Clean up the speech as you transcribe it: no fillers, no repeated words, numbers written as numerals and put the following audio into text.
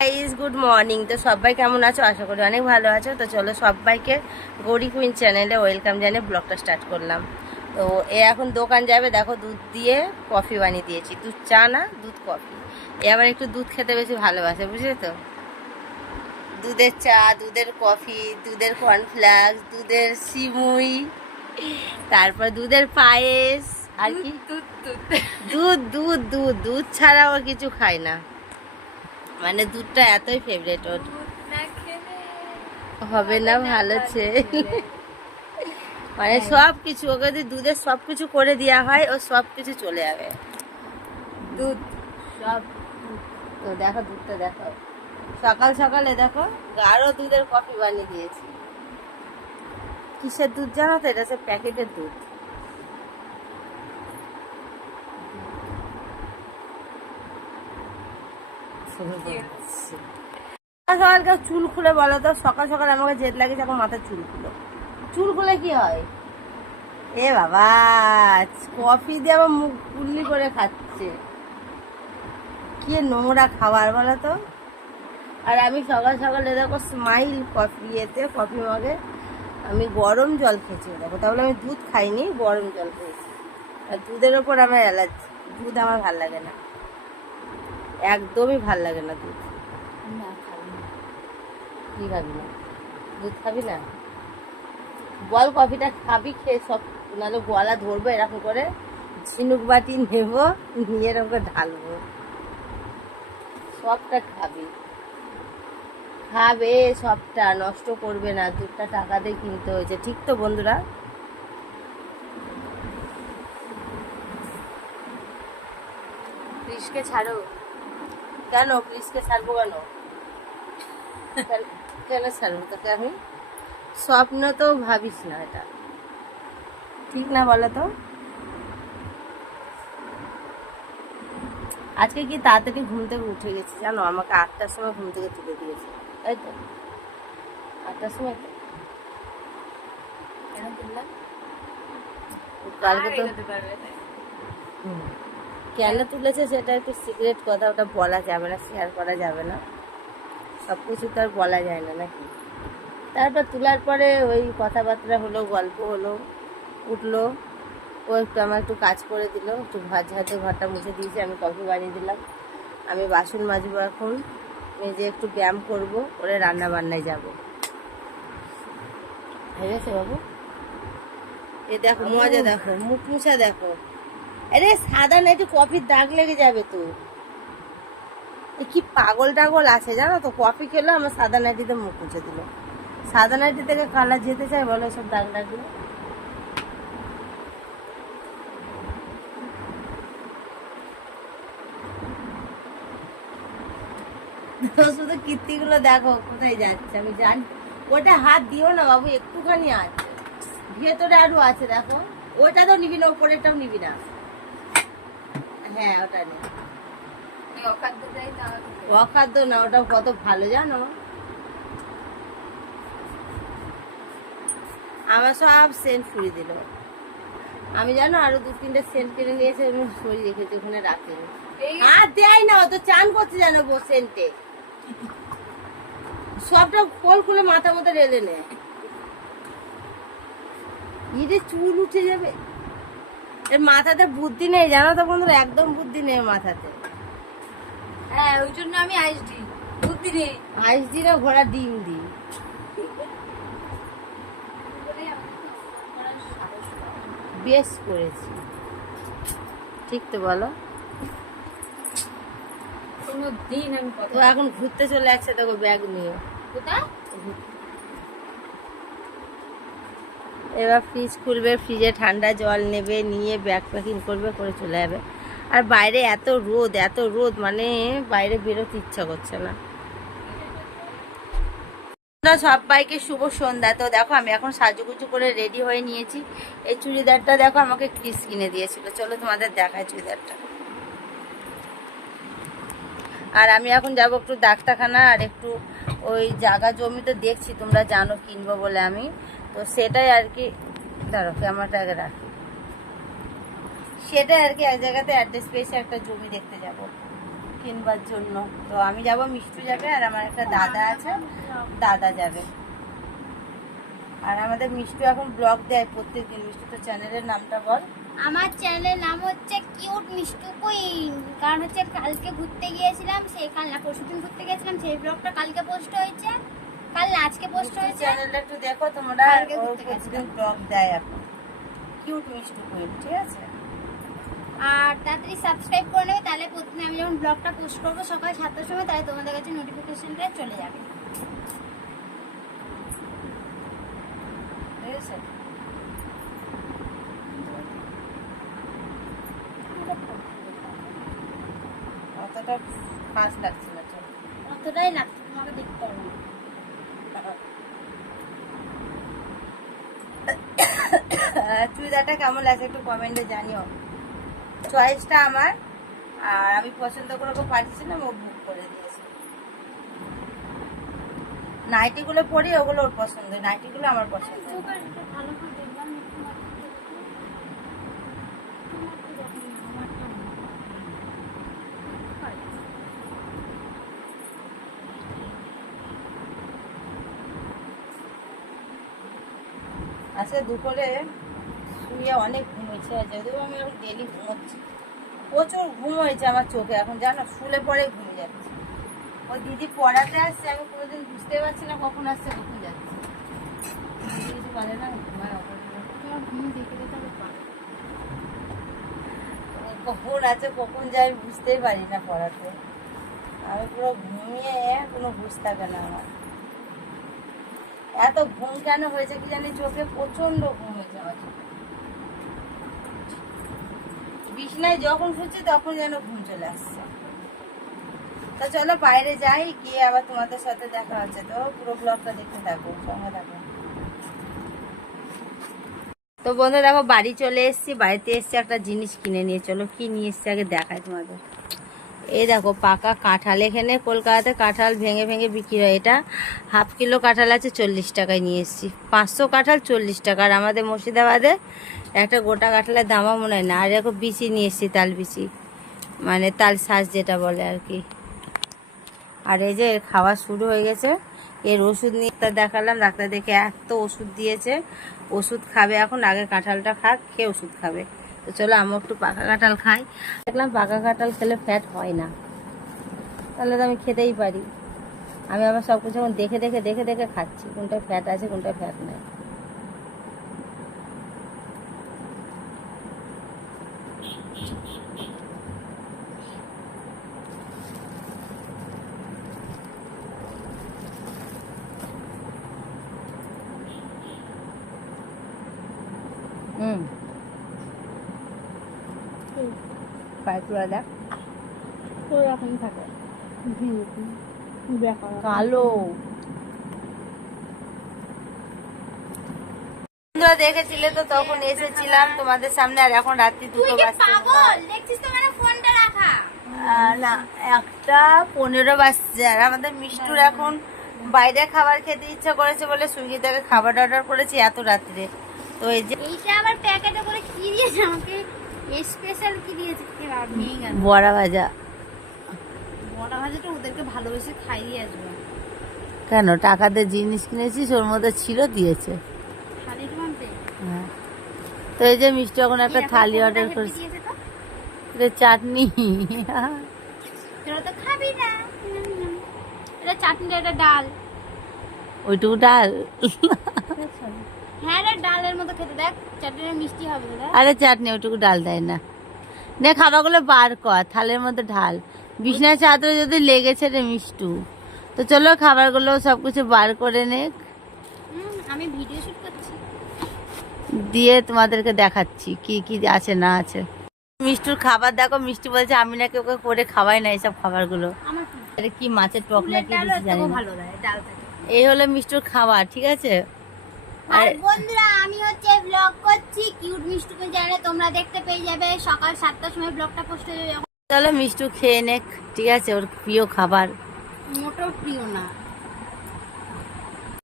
Guys good morning. তো সবাই কেমন আছো? আশা করি অনেক ভালো আছো। তো চলো সবাইকে গৌরী কুইন চ্যানেলে ওয়েলকাম জানিয়ে ব্লগটা স্টার্ট করলাম। তো এ এখন দোকান যাবে, দেখো দুধ দিয়ে কফি বানিয়ে দিয়েছি, দুধ চা না দুধ কফি। এ আবার একটু দুধ খেতে বেশি ভালোবাসে, বুঝলে তো। দুধের চা, দুধের কফি, দুধের কর্নফ্লেক্স, দুধের সিমুই, তারপর দুধের পায়েস, আর কি দুধ দুধ দুধ দুধ ছাড়া ও কিছু খায় না। মানে দুধটা এতই ফেভারিট ওর। হবে না ভালো ছেলে, মানে সব কিছু ওকে যদি দুধের সব কিছু করে দেওয়া হয় ও সব কিছু চলে যাবে। দুধ সব। তো দেখো দুধটা দেখো, সকাল সকালে দেখো গাঢ় দুধের কফি বানিয়ে দিয়েছি। কিসের দুধ জানো তো? এটা হচ্ছে প্যাকেটের দুধ। সকাল সকাল কেউ চুল খুলে বলো তো? সকাল সকাল আমাকে জেদ লাগিয়েছে এখন মাথার চুল খুলো। চুল খুলে কি হয়? এ বাবা, কফি দিয়ে আবার মুখ কুল্লি করে খাচ্ছে। কি নোংরা খাবার বলো তো। আর আমি সকাল সকালে দেখো স্মাইল কফি এতে কফি মগে আমি গরম জল খেয়েছি, দেখো। তাহলে আমি দুধ খাইনি, গরম জল খেয়েছি। আর দুধের ওপর আমার অ্যালার্জি, দুধ আমার ভাল লাগে না, একদমই ভাল লাগে না দুধ। না খাবি না। কি খাবি না? দুধ খাবি না? বল কফিটা খাবি, খেয়ে সব, নাহলে গলা ধরবো এরকম করে, ঝিনুক বাটি নেবো, নিয়ে এরকম করে ঢালবো। সবটা খাবি, খাবে সবটা, নষ্ট করবে না। দুধটা টাকা দিয়ে কিনতে হয়েছে, ঠিক তো বন্ধুরা? ক্রিসকে ছাড়ো। কেন ক্রিসকে ছাড়বো? কেন ছাড়বো তোকে আমি? স্বপ্ন তো ভাবিস না, এটা ঠিক না বলো তো? আজকে কি তাড়াতাড়ি ঘুম থেকে উঠে গেছি জানো? আমাকে 8টার সময় ঘুম থেকে তুলে দিয়েছে, তাই তো? 8টার সময় তো। কেন তুললাম? কালকে তো কেন তুলেছে সেটা একটু সিক্রেট কথা, ওটা বলা যাবে না, শেয়ার করা যাবে না। সব কিছু তো আর বলা যায় না নাকি। তারপর তোলার পরে ওই কথাবার্তা হলো, গল্প হলো, উঠলো। ও একটু আমার একটু কাজ করে দিল, একটু ভাত ঝাঁতে ঘরটা মুছে দিয়েছে, আমি কফি বানিয়ে দিলাম। আমি বাসন মাজবো এখন, মেজে একটু ব্যায়াম করব, করে রান্না বান্নায় যাব। হয়ে গেছে বাবু? এ দেখো মজা, দেখো মুখ মুছা দেখো। আরে সাদা নাইটি কফির দাগ লেগে যাবে তো। কি পাগল টাগল আছে জানো তো? কফি খেলো, আমার সাদা নাইটিতে মুখ মুছে দিল। সাদা নাইটি থেকে কালার যেতে চাই বলো, সব দাগ লাগলো। শুধু কীর্তিগুলো দেখো কোথায় যাচ্ছে, আমি জানি। ওটা হাত দিও না বাবু, একটুখানি আছে, ভেতরে আরো আছে দেখো। ওটা তো নিবি না, উপরেরটাও নিবি না। হ্যাঁ ওটা নেই, অখাদ্য না, ওটা কত ভালো জানো। আমার সব সেন্ট ফুরিয়ে দিল। আমি জানো আরো 2-3টে সেন্ট কিনে নিয়েছে, আমি সরিয়ে রেখেছি, ওখানে রাখিনি। আর দেয় না, অত চান করতে জানো সেন্টে। সবটা ফল খুলে মাথা মতো রেলে নেয়। ইরে চুল উঠে যাবে। এর মাথাতে বুদ্ধি নেই জানো তো বন্ধুরা, একদম বুদ্ধি নেই মাথাতে। হ্যাঁ ওই জন্য আমি আইস দিই, বুদ্ধি নেই। আইস দি না, ঘোড়া ডিম দি। বেশ করেছি, ঠিক তো বলো? কোনোদিন আমি তো এখন ঘুরতে চলে যাচ্ছে, দেখো ব্যাগ নিয়ে। কোথায়? এবার ফ্রিজ খুলবে, ফ্রিজে ঠান্ডা জল নেবে, নিয়ে ব্যাগ প্যাকিং করবে, করে চলে যাবে। আর বাইরে এত রোদ, এত রোদ, মানে বাইরে বেরোতে ইচ্ছা করছে না। সবাইকে শুভ সন্ধ্যা। তো দেখো আমি এখন সাজুগুজু করে রেডি হয়ে নিয়েছি। এই চুড়িদারটা দেখো আমাকে ক্রিস কিনে দিয়েছিল, চলো তোমাদের দেখায় চুড়িদারটা। আর আমি এখন যাব একটু ডাক্তারখানা, আর একটু ওই জায়গা জমিতে দেখছি, তোমরা জানো কিনবো বলে আমি, তো সেটাই আর কি। ধরো ক্যামেরাটা আগে রাখি। সেটাই আর কি, এক জায়গাতে অ্যাড্রেস পেয়েছে, একটা জমি দেখতে যাব। কিনবার জন্য। তো আমি যাব, মিষ্টি যাবে, আর আমার একটা দাদা আছে, দাদা যাবে। আর আমাদের মিষ্টি এখন ব্লগ দেয় প্রত্যেকদিন। মিষ্টি তো চ্যানেলের নামটা বল। আমার চ্যানেলের নাম হচ্ছে কিউট মিষ্টু কুইন। কারণ হচ্ছে কালকে ঘুরতে গিয়েছিলাম, সেই কাল না পরশুদিন ঘুরতে গিয়েছিলাম, সেই ব্লগটা কালকে পোস্ট হয়েছে, কাল না আজকে পোস্ট হয়েছে। চ্যানেলটা একটু দেখো তোমরা, কালকে ও ঘুরতে প্রতিদিন ব্লগ দেয় এখন, কিউট মিষ্টি কুইন, ঠিক আছে? আর তাড়াতাড়ি সাবস্ক্রাইব করে নেবে, তাহলে প্রতিদিন আমি যখন ব্লগটা পোস্ট করবো সকাল 7টার সময়, তাহলে তোমাদের কাছে নোটিফিকেশনটা চলে যাবে। ঠিক আছে? অতটা খাস লাগছে না, চল। অতটাই লাগছে, তোমাকে দেখতে হবে না। চুড়িদারটা কেমন লাগছে একটু কমেন্টে জানিও। চয়েসটা আমার, আর আমি পছন্দ করবো পারছিলাম, ও বুক করে দিয়েছে। নাইটিগুলো পরি, ওগুলো ওর পছন্দ, নাইটিগুলো আমার পছন্দ। ভালো করে দেখলাম একটু আজকে দুপুরে শুয়ে অনেক ঘুমিয়েছে, যদিও আমি এখন ডেলি ঘুমোচ্ছি, প্রচুর ঘুম হয়েছে আমার চোখে এখন, জানো, শুলে পরে ঘুমিয়ে যাচ্ছে। ওই দিদি পড়াতে আসছে, আমি কোনোদিন বুঝতে পারছি না কখন আসছে কখন যাচ্ছে। দিদি কিছু বলে না, ঘুমায় তোমার ঘুম দেখে দেখে আমি পারি। কখন আছে কখন যায় বুঝতেই পারি না পড়াতে। আমি পুরো ঘুমিয়ে কোনো বুঝ থাকে না আমার। এত ঘুম কেন হয়েছে কি জানি, চোখে প্রচন্ড ঘুম হয়েছে আমার চোখে। বিছনায় যখন শুচ্ছি তখন যেন ঘুম চলে আসছে। তো চলো বাইরে যাই, গিয়ে আবার তোমাদের সাথে দেখা হচ্ছে। তো পুরো ব্লগটা দেখতে থাকো, সঙ্গে থাকো। তো বন্ধু দেখো বাড়ি চলে এসেছি, বাড়িতে এসেছি একটা জিনিস কিনে নিয়ে। চলো কি নিয়ে এসেছি আগে দেখাই তোমাদের। এই দেখো পাকা কাঁঠাল, এখানে কলকাতাতে কাঁঠাল ভেঙে ভেঙে বিক্রি হয়। এটা হাফ কিলো কাঁঠাল আছে 40 টাকায় নিয়ে এসেছি। 500 কাঁঠাল 40 টাকা। আর আমাদের মুর্শিদাবাদে একটা গোটা কাঁঠালের দামও মনে হয় না। আর দেখো বিচি নিয়ে এসেছি, তাল বিচি, মানে তাল শাঁস যেটা বলে আর কি। আর এই যে এর খাওয়া শুরু হয়ে গেছে। এর ওষুধ নিয়ে দেখালাম, ডাক্তার দেখে এত ওষুধ দিয়েছে, ওষুধ খাবে এখন, আগে কাঁঠালটা খাক, খেয়ে ওষুধ খাবে। তো চলো আমি একটু পাকা কাঁঠাল খাই। দেখলাম পাকা কাঁঠাল খেলে ফ্যাট হয় না, তাহলে তো আমি খেতেই পারি। আমি আবার সব কিছু এখন দেখে দেখে দেখে দেখে খাচ্ছি, কোনটা ফ্যাট আছে কোনটা ফ্যাট নাই। পায়তুরা দেখ তো এরকম থাকে কালো। বন্ধুরা দেখেছিলে তো, তখন এসেছিলাম তোমাদের সামনে, আর এখন রাত্রি 2টো বাজছে। দেখছিস তো মানে ফোনটা রাখা না 1টা 15 বাজছে। আর আমাদের মিষ্টুর এখন বাইরে খাবার খেতে ইচ্ছা করেছে বলে সুইগি থেকে খাবার অর্ডার করেছি এত রাত্রে। তো এই যে এইটা আবার প্যাকেটে করে কি দিয়েছে আমাকে, স্পেশাল কি দিয়েছে, নিয়ে গেল বড়া ভাজা। বড়া ভাজাটা ওদেরকে ভালোবেসে খাইয়ে আসবো। কেন, টাকাতে জিনিস কিনেছিস, ওর মধ্যে ছিল, দিয়েছে। থালির মধ্যে হ্যাঁ। তো এই যে মিষ্টি এখন একটা থালি অর্ডার করেছে, এটা চাটনি। তোরা তো খাবি না, এটা চাটনিটা, এটা ডাল, ওইটুকু ডাল। হ্যাঁ রে ডালের মতো খেতে, দেখ চাটনিটা মিষ্টি হবে তো দেখ। আরে চাটনি, ওইটুকু ডাল দেয় না। নে খাবারগুলো বার কর, থালের মধ্যে ঢাল। বিছনার চাদরে যদি লেগেছে রে মিষ্টু। তো চলো খাবারগুলো সবকিছু বার করে নে, আমি ভিডিও শুট করছি, দিয়ে তোমাদেরকে দেখাচ্ছি কি কি আছে না আছে। মিষ্টুর খাবার দেখো, মিষ্টি বলছে আমি নাকি ওকে করে খাওয়াই না এইসব খাবারগুলো। আমার কি এটা কি মাছের টক নাকি ডাল জানি না। ভালো দেয় ডাল থাকে। এই হলো মিষ্টুর খাবার, ঠিক আছে? আর বন্ধুরা আমি হচ্ছে ব্লগ করছি কিউট মিষ্টুকে চ্যানেলে, তোমরা দেখতে পেয়ে যাবে সকাল 7টার সময় ব্লগটা পোস্ট হয়ে যাবে। চলো মিষ্টু খেয়ে নে, ঠিক আছে? ওর প্রিয় খাবার। মোটেও প্রিয় না।